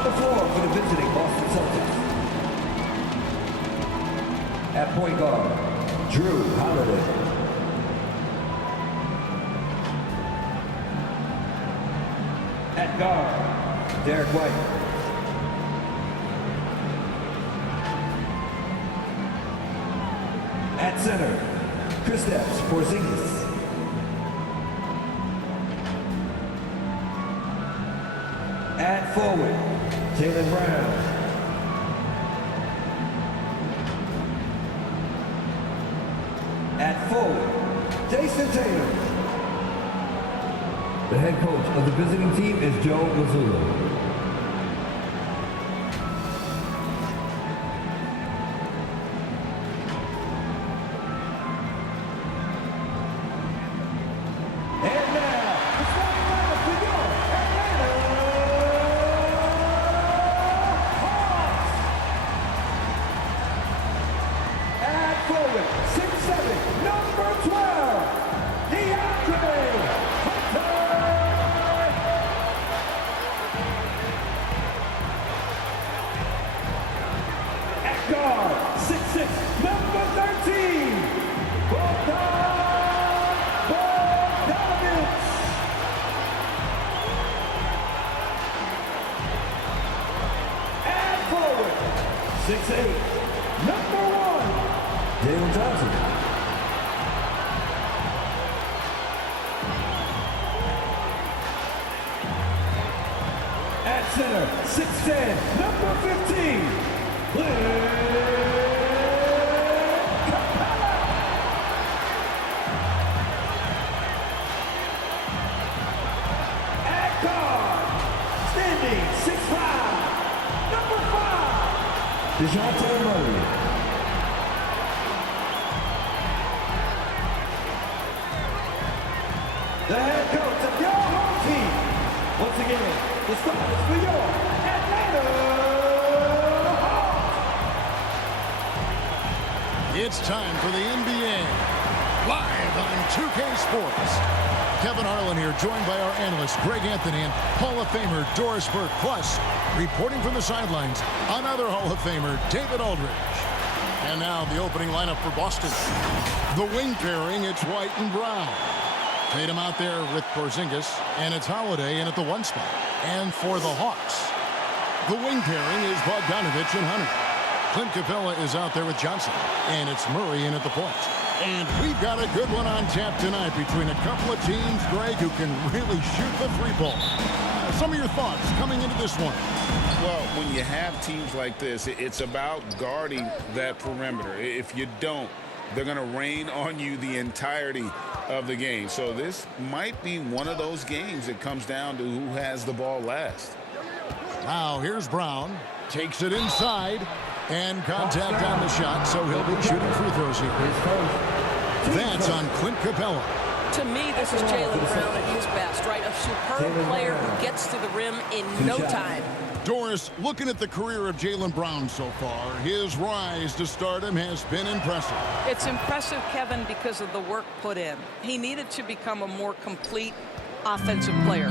on the floor for the visiting Boston Celtics. At point guard, Drew Holiday. At guard, Derek White. At center, Kristaps Porzingis. At forward, Jaylen Brown. At forward, Jason Tatum. The head coach of the visiting team is Joe Mazzulla. Center, 6'10", number 15, Capella. At guard, standing 6'5", number 5, DeJounte Murray. The head coach of your home team, once again, the stars for your Atlanta Hawks. It's time for the NBA, live on 2K Sports. Kevin Harlan here, joined by our analyst Greg Anthony and Hall of Famer Doris Burke. Plus, reporting from the sidelines, another Hall of Famer, David Aldridge. And now the opening lineup for Boston. The wing pairing, it's White and Brown. Tatum out there with Porzingis, and it's Holiday in at the 1 spot. And for the Hawks, the wing pairing is Bogdanovich and Hunter. Clint Capella is out there with Johnson, and it's Murray in at the point. And we've got a good one on tap tonight between a couple of teams, Greg, who can really shoot the three ball. Some of your thoughts coming into this one. Well, when you have teams like this, it's about guarding that perimeter. If you don't, they're going to rain on you the entirety of the game. So this might be one of those games that comes down to who has the ball last. Now here's Brown, takes it inside, and contact on the shot, so he'll be shooting free throws here. That's on Clint Capella. To me, this is Jaylen Brown at his best, right? A superb player who gets to the rim in no time. Doris, looking at the career of Jaylen Brown so far, his rise to stardom has been impressive. It's impressive, Kevin, because of the work put in. He needed to become a more complete offensive player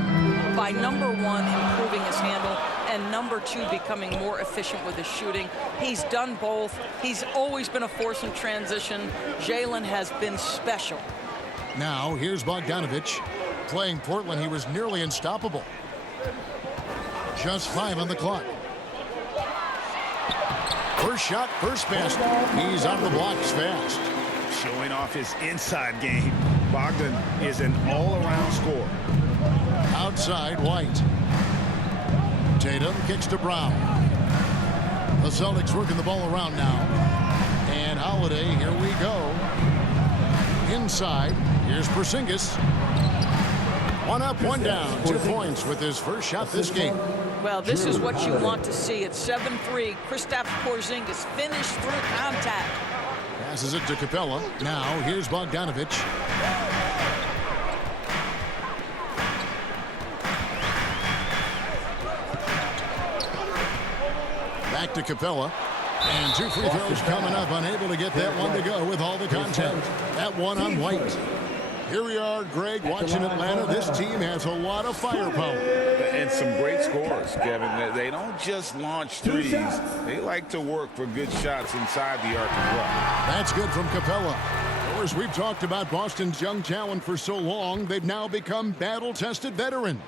by, number 1, improving his handle, and number 2, becoming more efficient with his shooting. He's done both. He's always been a force in transition. Jaylen has been special. Now, here's Bogdanovich. Playing Portland, he was nearly unstoppable. Just 5 on the clock. First shot, first basket. He's on the blocks fast. Showing off his inside game. Bogdan is an all-around scorer. Outside, White. Tatum kicks to Brown. The Celtics working the ball around now. And Holiday, here we go. Inside, here's Porzingis. 1 up, 1 down. 2 points with his first shot this game. Well, this is what you want to see. It's 7-3. Kristaps Porzingis finished through contact. Passes it to Capella. Now, here's Bogdanovich. Back to Capella. And 2 free throws coming up. Unable to get that one to go with all the contact. That one on White. Here we are, Greg, watching Atlanta. This team has a lot of firepower. And some great scores, Kevin. They don't just launch threes. They like to work for good shots inside the arc as well. That's good from Capella. Of course, we've talked about Boston's young talent for so long. They've now become battle-tested veterans.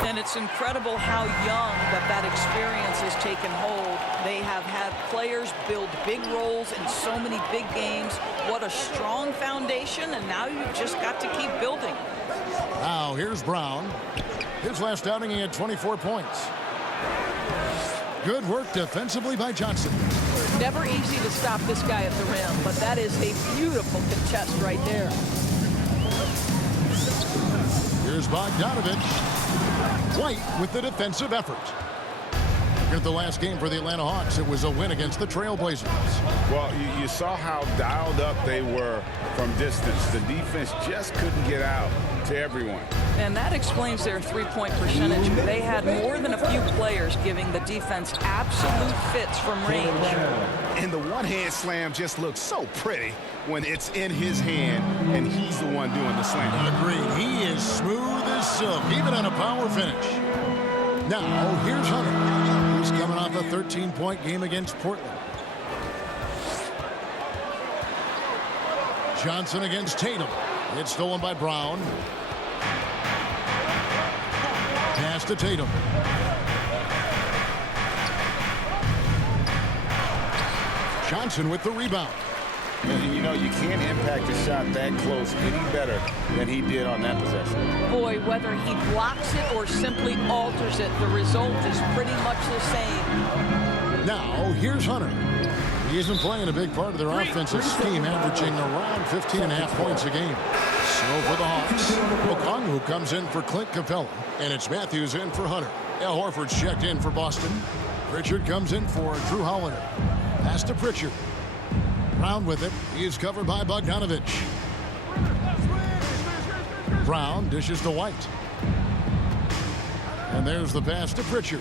And it's incredible how young that experience has taken hold. They have had players build big roles in so many big games. What a strong foundation, and now you've just got to keep building. Now, here's Brown. His last outing, he had 24 points. Good work defensively by Johnson. Never easy to stop this guy at the rim, but that is a beautiful contest right there. Here's Bogdanovich. White with the defensive effort. At the last game for the Atlanta Hawks, it was a win against the Trailblazers. Well, you saw how dialed up they were from distance. The defense just couldn't get out to everyone. And that explains their three-point percentage. They had more than a few players giving the defense absolute fits from range. And the one-hand slam just looks so pretty when it's in his hand and he's the one doing the slam. Agreed. He is smooth as silk, even on a power finish. Now, here's Hunter. He's coming off a 13-point game against Portland. Johnson against Tatum. It's stolen by Brown. Pass to Tatum. Johnson with the rebound. And you know, you can't impact a shot that close any better than he did on that possession. Boy, whether he blocks it or simply alters it, the result is pretty much the same. Now, here's Hunter. He isn't playing a big part of their offensive scheme, averaging around 15.5 points a game. So for the Hawks, Okongwu comes in for Clint Capella, and it's Matthews in for Hunter. Al Horford's checked in for Boston. Pritchard comes in for Drew Holiday. Pass to Pritchard. Brown with it. He is covered by Bogdanovich. Brown dishes to White. And there's the pass to Pritchard.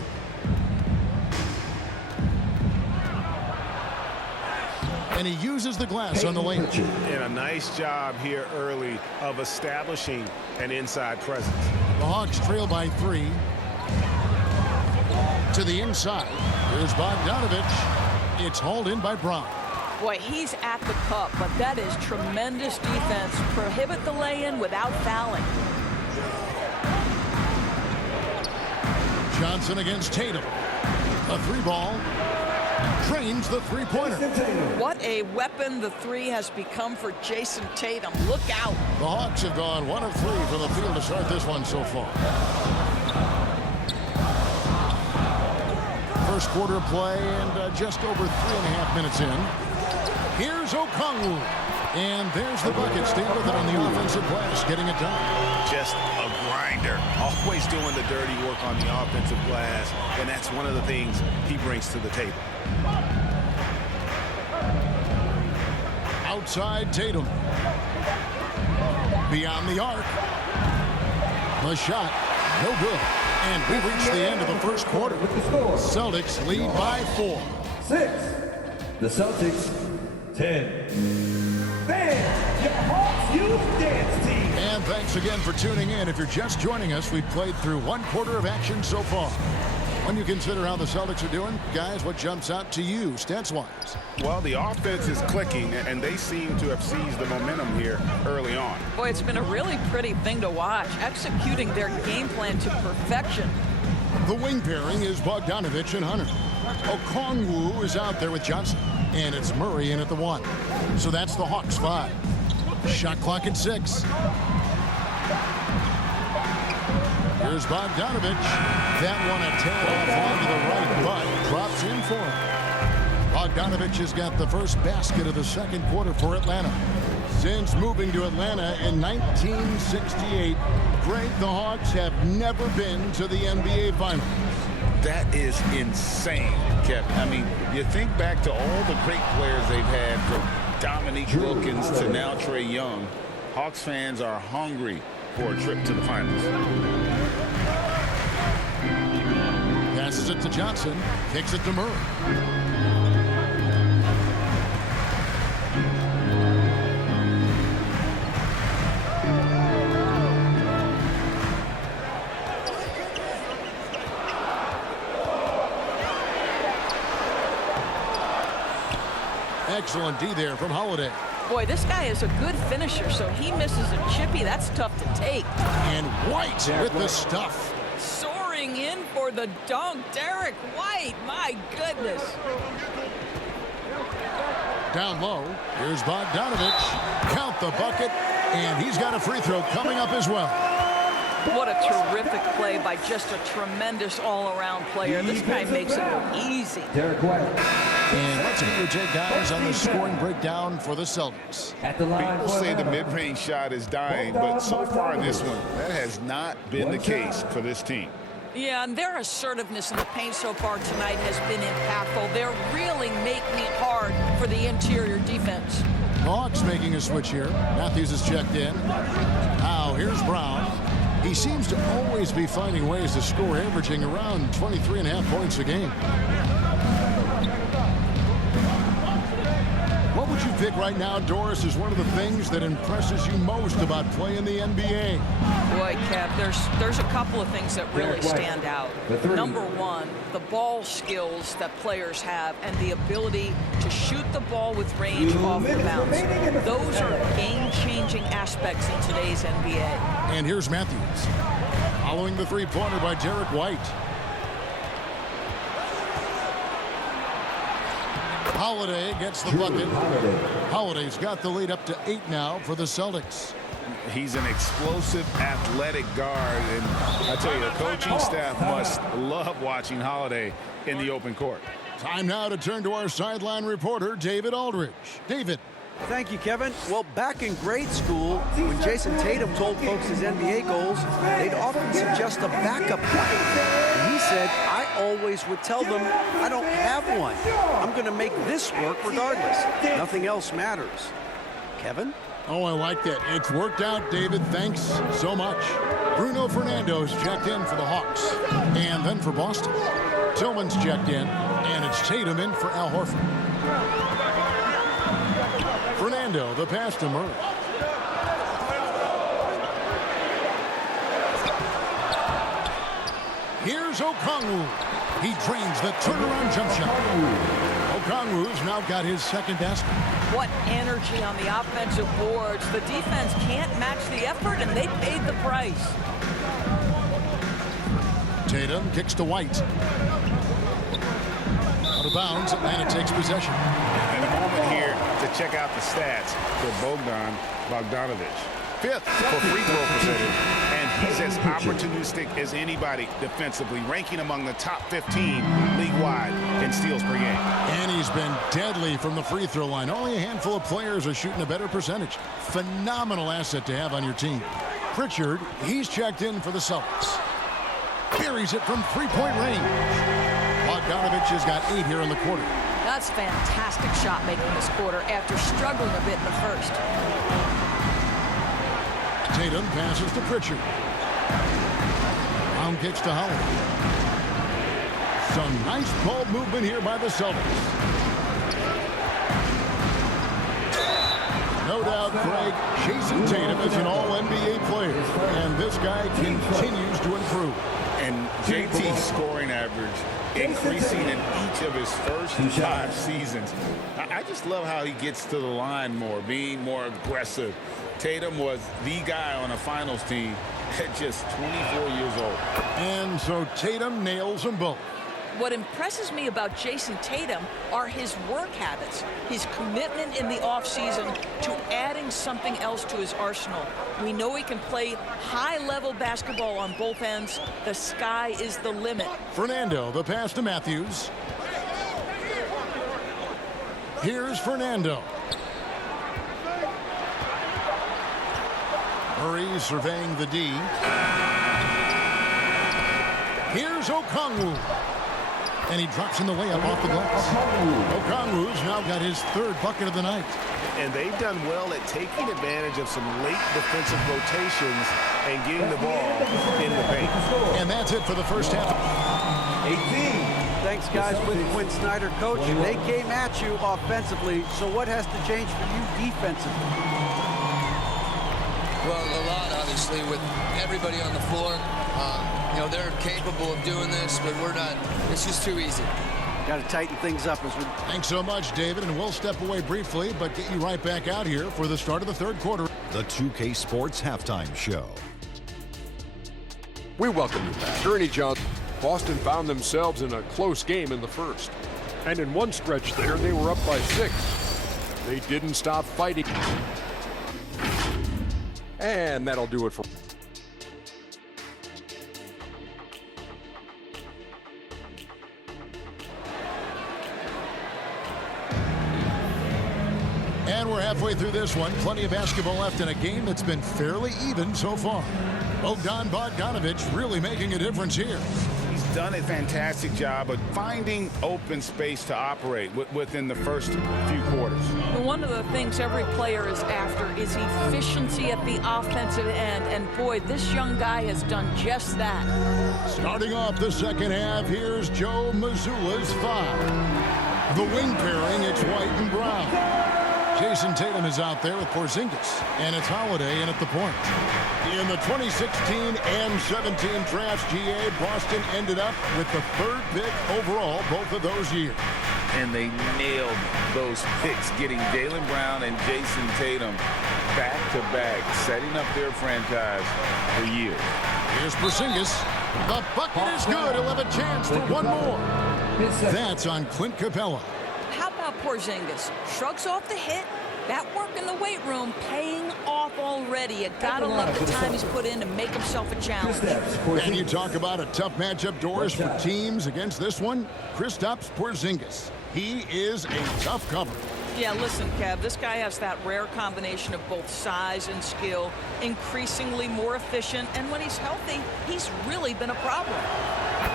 And he uses the glass on the lane. And a nice job here early of establishing an inside presence. The Hawks trail by 3. To the inside. Here's Bogdanovich. It's hauled in by Brown. Boy, he's at the cup, but that is tremendous defense. Prohibit the lay-in without fouling. Johnson against Tatum. A 3-ball. Drains the three-pointer. What a weapon the three has become for Jason Tatum. Look out. The Hawks have gone 1 of 3 from the field to start this one so far. First quarter play and just over 3.5 minutes in. Here's Okongwu. And there's the bucket. Stay with it on the offensive glass, getting it done. Just a grinder. Always doing the dirty work on the offensive glass. And that's one of the things he brings to the table. Outside Tatum. Beyond the arc. The shot. No good. And we reach the end of the first quarter. With the score, Celtics lead by 4. 6. The Celtics, 10. Fans, your Hawks Youth Dance Team. And thanks again for tuning in. If you're just joining us, we've played through 1 quarter of action so far. When you consider how the Celtics are doing, guys, what jumps out to you, stats-wise? Well, the offense is clicking, and they seem to have seized the momentum here early on. Boy, it's been a really pretty thing to watch, executing their game plan to perfection. The wing pairing is Bogdanovich and Hunter. Okongwu is out there with Johnson, and it's Murray in at the 1. So that's the Hawks 5. Shot clock at 6. Here's Bogdanovich. That one a tad offline to the right, but drops in for him. Bogdanovich has got the first basket of the second quarter for Atlanta. Since moving to Atlanta in 1968, Greg, the Hawks have never been to the NBA Finals. That is insane, Kevin. I mean, you think back to all the great players they've had, from Dominique Wilkins to now Trae Young. Hawks fans are hungry for a trip to the finals. Passes it to Johnson, kicks it to Murray. Excellent D there from Holiday. Boy, this guy is a good finisher, so he misses a chippy. That's tough to take. And White with the stuff. Soaring in for the dunk. Derek White, my goodness. Down low, here's Bogdanovich. Count the bucket, and he's got a free throw coming up as well. What a terrific play by just a tremendous all-around player. This guy makes it look easy. Derek White. And let's get your take, guys, on the scoring breakdown for the Celtics. At the line. People say the mid-range shot is dying, but so far in this one, that has not been the case for this team. Yeah, and their assertiveness in the paint so far tonight has been impactful. They're really making it hard for the interior defense. Hawks making a switch here. Matthews is checked in. Now here's Brown. He seems to always be finding ways to score, averaging around 23.5 points a game. What would you pick right now, Doris, is one of the things that impresses you most about playing the NBA? Boy, Kev, there's a couple of things that really stand out. Number one, the ball skills that players have and the ability to shoot the ball with range off the bounce. Those are game-changing aspects in today's NBA. And here's Matthews. Following the three-pointer by Derek White. Holiday gets the bucket. Holiday's got the lead up to 8 now for the Celtics. He's an explosive, athletic guard, and I tell you, the coaching staff must love watching Holiday in the open court. Time now to turn to our sideline reporter, David Aldridge. David. Thank you, Kevin. Well, back in grade school, when Jason Tatum told folks his NBA goals, they'd often suggest a backup plan. And he said, I always would tell them, I don't have one. I'm going to make this work regardless. Nothing else matters. Kevin? Oh, I like that. It's worked out, David. Thanks so much. Bruno Fernando's checked in for the Hawks. And then for Boston, Tillman's checked in, and it's Tatum in for Al Horford. Fernando, the pass to Murray. Here's Okongwu. He drains the turnaround jump shot. Okongwu's now got his second basket. What energy on the offensive boards. The defense can't match the effort, and they paid the price. Tatum kicks to White. Out of bounds, Atlanta takes possession. And a moment here to check out the stats for Bogdanovich. 5th for free throw percentage, and he's as opportunistic as anybody defensively, ranking among the top 15 league-wide in steals per game. And he's been deadly from the free throw line. Only a handful of players are shooting a better percentage. Phenomenal asset to have on your team. Pritchard, he's checked in for the Celtics. Buries it from three-point range. Bogdanovich has got 8 here in the quarter. That's fantastic shot making this quarter after struggling a bit in the first. Tatum passes to Pritchard. Brown kicks to Howard. Some nice ball movement here by the Celtics. No doubt, Craig, Jason Tatum is an all-NBA player, and this guy continues to improve. And JT's scoring average increasing in each of his first 5 seasons. I just love how he gets to the line more, being more aggressive. Tatum was the guy on a finals team at just 24 years old. And so Tatum nails them both. What impresses me about Jason Tatum are his work habits, his commitment in the offseason to adding something else to his arsenal. We know he can play high-level basketball on both ends. The sky is the limit. Fernando, the pass to Matthews. Here's Fernando. Murray surveying the D. Here's Okongwu. And he drops in the layup off the glass. Okongwu's now got his 3rd bucket of the night. And they've done well at taking advantage of some late defensive rotations and getting the ball in the paint. And that's it for the first half. 18. Thanks, guys. With Quinn Snyder coaching, they came at you offensively. So what has to change for you defensively? Well, a lot, obviously, with everybody on the floor. You know, they're capable of doing this, but we're not. It's just too easy. Got to tighten things up as we... Thanks so much, David, and we'll step away briefly, but get you right back out here for the start of the third quarter. The 2K Sports Halftime Show. We welcome you back. Ernie Johnson. Boston found themselves in a close game in the first. And in one stretch there, they were up by 6. They didn't stop fighting. And that'll do it for... And we're halfway through this one. Plenty of basketball left in a game that's been fairly even so far. Bogdanovich really making a difference here. He's done a fantastic job of finding open space to operate within the first few quarters. One of the things every player is after is efficiency at the offensive end. And boy, this young guy has done just that. Starting off the second half, here's Joe Mazzulla's foul. The wing pairing, it's White and Brown. Jason Tatum is out there with Porzingis, and it's Holiday in at the point. In the 2016 and 17 drafts, GA, Boston ended up with the 3rd pick overall both of those years. And they nailed those picks, getting Jaylen Brown and Jason Tatum back-to-back, setting up their franchise for years. Here's Porzingis. The bucket is good. He'll have a chance for one more. That's on Clint Capella. How about Porzingis? Shrugs off the hit. That work in the weight room paying off already. You gotta love the time he's put in to make himself a challenge. And you talk about a tough matchup, Doris, for teams against this one. Kristaps Porzingis. He is a tough cover. Yeah, listen, Kev, this guy has that rare combination of both size and skill, increasingly more efficient, and when he's healthy, he's really been a problem.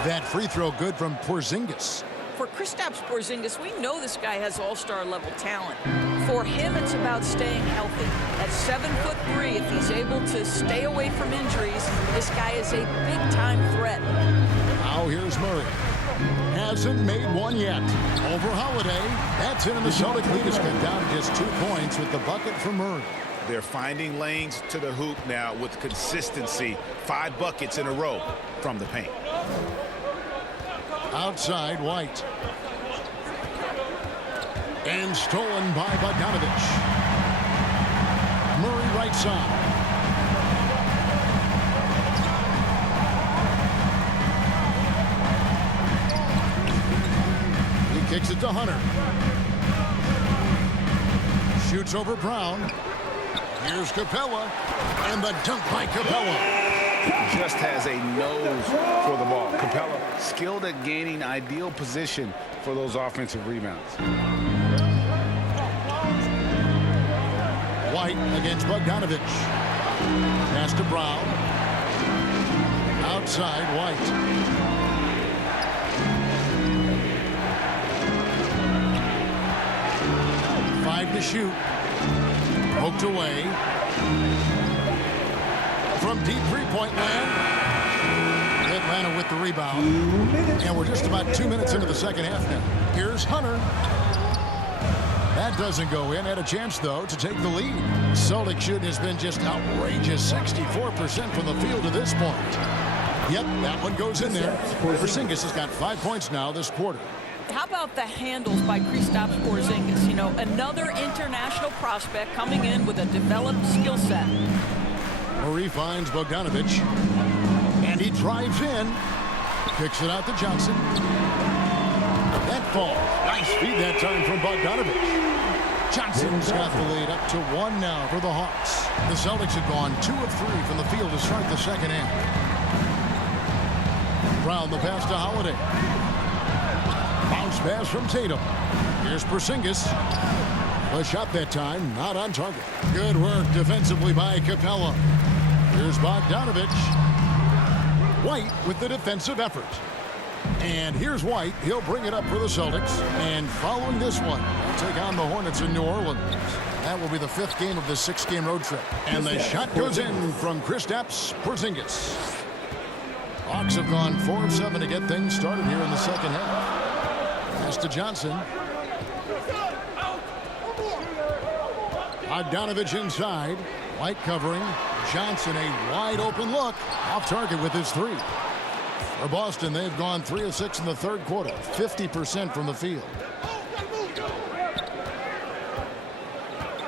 That free throw good from Porzingis. For Kristaps Porzingis, we know this guy has all-star level talent. For him, it's about staying healthy. At 7'3", if he's able to stay away from injuries, this guy is a big-time threat. Now here's Murray. Hasn't made one yet. Over Holiday. That's it, and the Celtics lead is cut down to just 2 points with the bucket from Murray. They're finding lanes to the hoop now with consistency. 5 buckets in a row from the paint. Outside, White. And stolen by Bogdanovich. Murray right side. He kicks it to Hunter. Shoots over Brown. Here's Capella. And the dunk by Capella. Just has a nose for the ball. Capella skilled at gaining ideal position for those offensive rebounds. White against Bogdanovich. Pass to Brown. Outside, White. Five to shoot. Poked away. From deep three-point land. Atlanta with the rebound. And we're just about 2 minutes into the second half now. Here's Hunter. That doesn't go in. Had a chance, though, to take the lead. Celtics shooting has been just outrageous. 64% from the field to this point. Yep, that one goes in there. Porzingis has got 5 points now this quarter. How about the handles by Kristaps Porzingis? You know, another international prospect coming in with a developed skill set. Murray finds Bogdanovich. And he drives in. Kicks it out to Johnson. That falls. Nice feed that time from Bogdanovich. Johnson's got the lead up to 1 now for the Hawks. The Celtics have gone 2 of 3 from the field to start the second half. Brown the pass to Holiday. Bounce pass from Tatum. Here's Porzingis. A shot that time, not on target. Good work defensively by Capella. Here's Bogdanovich. White with the defensive effort. And here's White. He'll bring it up for the Celtics. And following this one, they'll take on the Hornets in New Orleans. That will be the 5th game of the 6-game road trip. And the shot goes in from Kristaps Porzingis. Hawks have gone 4 of 7 to get things started here in the second half. Pass to Johnson. Bogdanovich inside. White covering. Johnson a wide open look. Off target with his 3. For Boston, they've gone 3 of 6 in the third quarter, 50% from the field.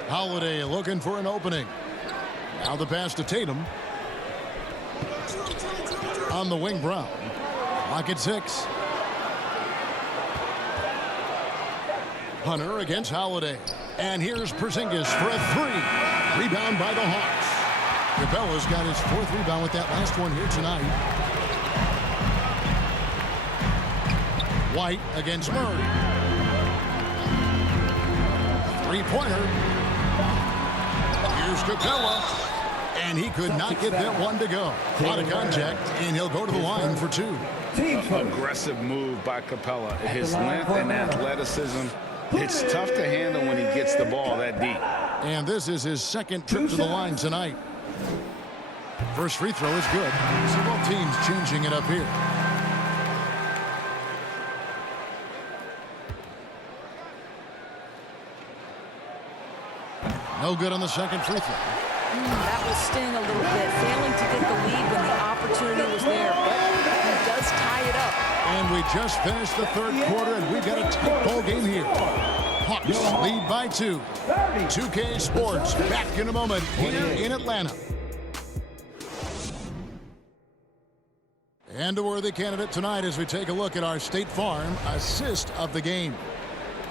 Holiday looking for an opening. Now the pass to Tatum. On the wing, Brown. Lock at 6. Hunter against Holiday. And here's Porzingis for a 3. Rebound by the Hawks. Capella's got his 4th rebound with that last one here tonight. White against Murray. 3-pointer. Here's Capella. And he could not get that one to go. A lot of contact, and he'll go to the line for 2. Aggressive move by Capella. His length and athleticism, it's tough to handle when he gets the ball that deep. And this is his 2nd trip to the line tonight. First free throw is good. So both teams changing it up here. No good on the 2nd free throw. That will sting a little bit. Failing to get the lead when the opportunity was there, but he does tie it up. And we just finished the 3rd quarter, and we've got a tight ball game here. Hawks lead by 2. 2K Sports back in a moment here in Atlanta. And a worthy candidate tonight as we take a look at our State Farm assist of the game.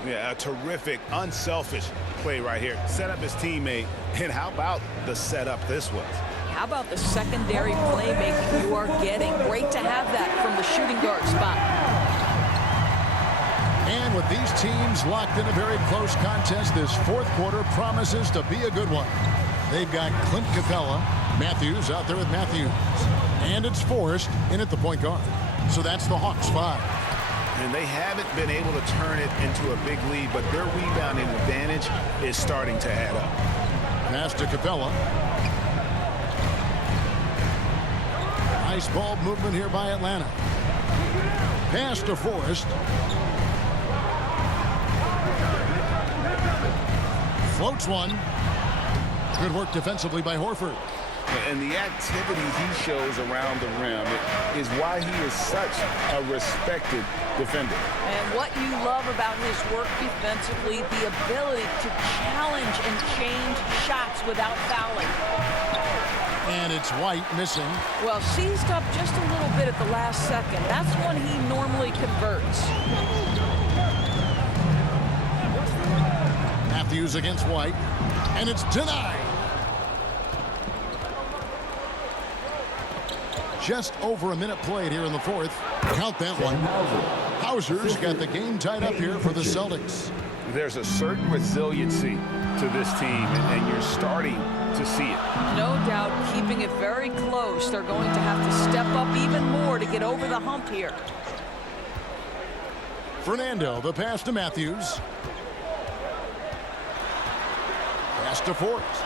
Yeah, a terrific, unselfish play right here. Set up his teammate, and how about the setup this was? How about the secondary playmaking you are getting? Great to have that from the shooting guard spot. And with these teams locked in a very close contest, this 4th quarter promises to be a good one. They've got Clint Capella, Matthews out there with Matthews. And it's Forrest in at the point guard. So that's the Hawks 5. And they haven't been able to turn it into a big lead, but their rebounding advantage is starting to add up. Pass to Capella. Nice ball movement here by Atlanta. Pass to Forrest. Floats one. Good work defensively by Horford. And the activity he shows around the rim is why he is such a respected defender. And what you love about his work defensively, the ability to challenge and change shots without fouling. And it's White missing. Well, seized up just a little bit at the last second. That's when he normally converts. Matthews against White. And it's denied. Just over a minute played here in the 4th. Count that one. Hauser's got the game tied up here for the Celtics. There's a certain resiliency to this team, and you're starting to see it. No doubt, keeping it very close. They're going to have to step up even more to get over the hump here. Fernando, the pass to Matthews. Pass to Forrest.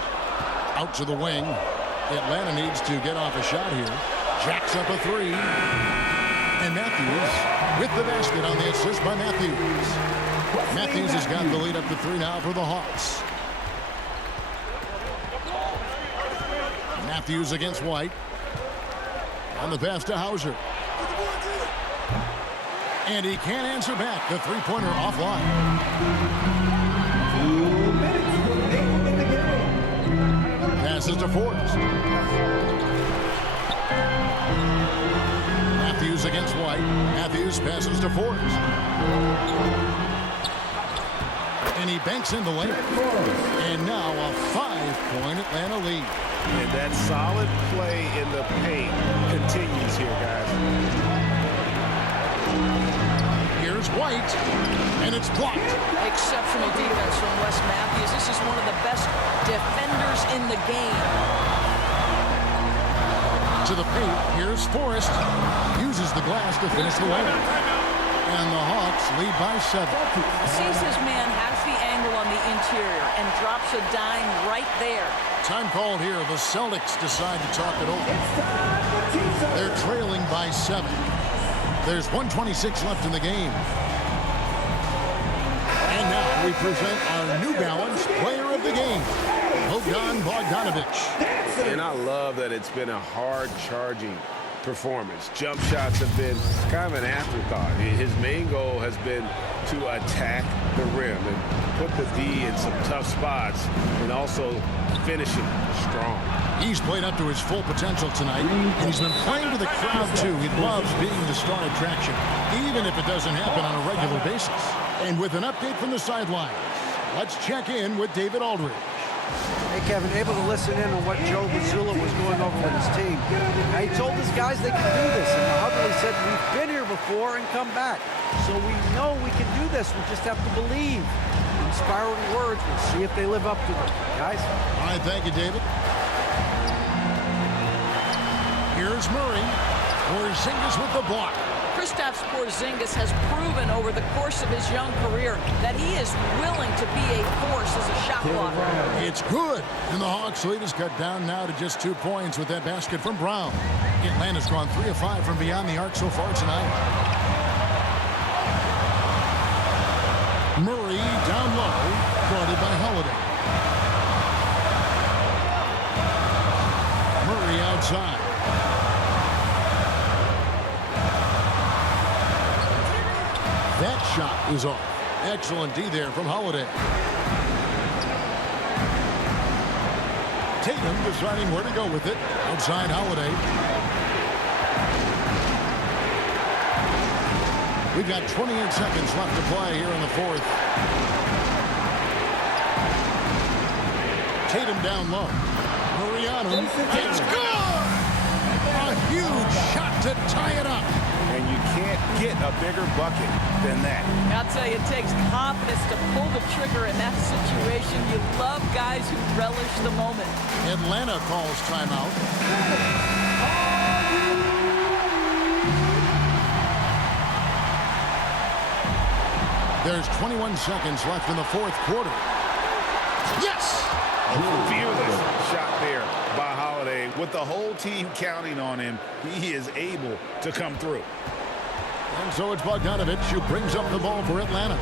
Out to the wing. Atlanta needs to get off a shot here. Jacks up a 3. And Matthews with the basket on the assist by Matthews. Matthews has got the lead up to 3 now for the Hawks. Matthews against White. On the pass to Hauser. And he can't answer back. The 3-pointer offline. 2 minutes remaining in the game. Passes to Forrest. Matthews against White. Matthews passes to Forrest. And he banks in the lane. And now a 5-point Atlanta lead. And that solid play in the paint continues here, guys. Here's White, and it's blocked. Exceptional defense from Wes Matthews. This is one of the best defenders in the game. To the paint, here's Forrest. Uses the glass to finish the layup. And the Hawks lead by 7. Sees his man, has the angle on the interior, and drops a dime right there. Time called here. The Celtics decide to talk it over. They're trailing by 7. There's 1:26 left in the game. And now we present our New Balance player of the game, Bogdan Bogdanovic. And I love that it's been a hard-charging performance. Jump shots have been kind of an afterthought. His main goal has been to attack the rim and put the D in some tough spots and also finishing strong. He's played up to his full potential tonight, and he's been playing to the crowd, too. He loves being the star attraction, even if it doesn't happen on a regular basis. And with an update from the sidelines, let's check in with David Aldridge. Hey, Kevin, able to listen in on what Joe Mazzulla was going over with his team. Now, he told his guys they can do this, and Hubbley said, we've been here before and come back. So we know we can do this. We just have to believe. Inspiring words. We'll see if they live up to them. Guys? All right, thank you, David. Here's Murray. Porzingis with the block. Kristaps Porzingis has proven over the course of his young career that he is willing to be a force as a shot blocker. It's good. And the Hawks lead is cut down now to just 2 points with that basket from Brown. Atlanta's gone 3 of 5 from beyond the arc so far tonight. Murray down low, guarded by Holiday. Murray outside. That shot is off. Excellent D there from Holiday. Tatum deciding where to go with it. Outside Holiday. We've got 28 seconds left to play here in the fourth. Tatum down low. Murray on him. It's good! A huge shot to tie it up. And you can't get a bigger bucket than that. I'll tell you, it takes confidence to pull the trigger in that situation. You love guys who relish the moment. Atlanta calls timeout. There's 21 seconds left in the fourth quarter. Yes! Fearless shot there by Holiday. With the whole team counting on him, he is able to come through. And so it's Bogdanovich who brings up the ball for Atlanta.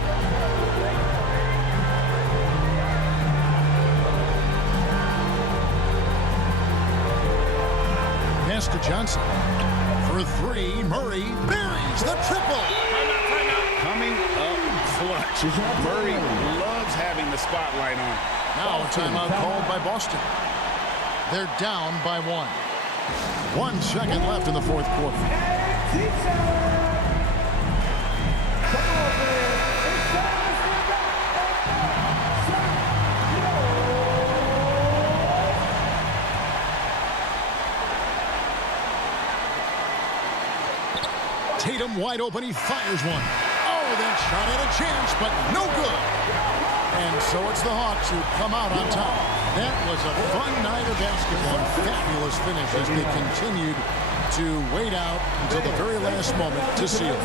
Pass to Johnson. For 3, Murray buries the triple. Coming up clutch. Murray loves having the spotlight on him. Now a timeout called by Boston. They're down by 1. 1 second left in the fourth quarter. Tatum wide open. He fires one. Oh, that shot had a chance, but no good. And so it's the Hawks who come out on top. That was a fun night of basketball. Fabulous finish as they continued to wait out until the very last moment to seal it.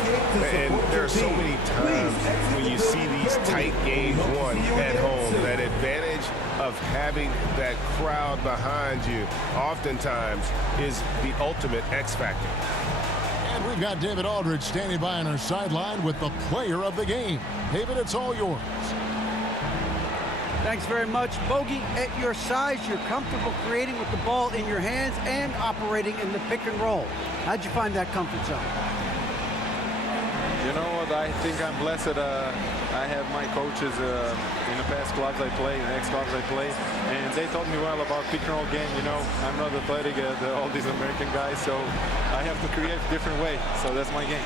And there are so many times when you see these tight games won at home, that advantage of having that crowd behind you oftentimes is the ultimate X factor. And we've got David Aldridge standing by on our sideline with the player of the game. David, it's all yours. Thanks very much. Bogey, at your size, you're comfortable creating with the ball in your hands and operating in the pick and roll. How'd you find that comfort zone? You know what? I think I'm blessed. I have my coaches in the past clubs I play, in the ex-clubs I play, and they taught me well about pick and roll game. You know, I'm not athletic as all these American guys, so I have to create a different way. So that's my game.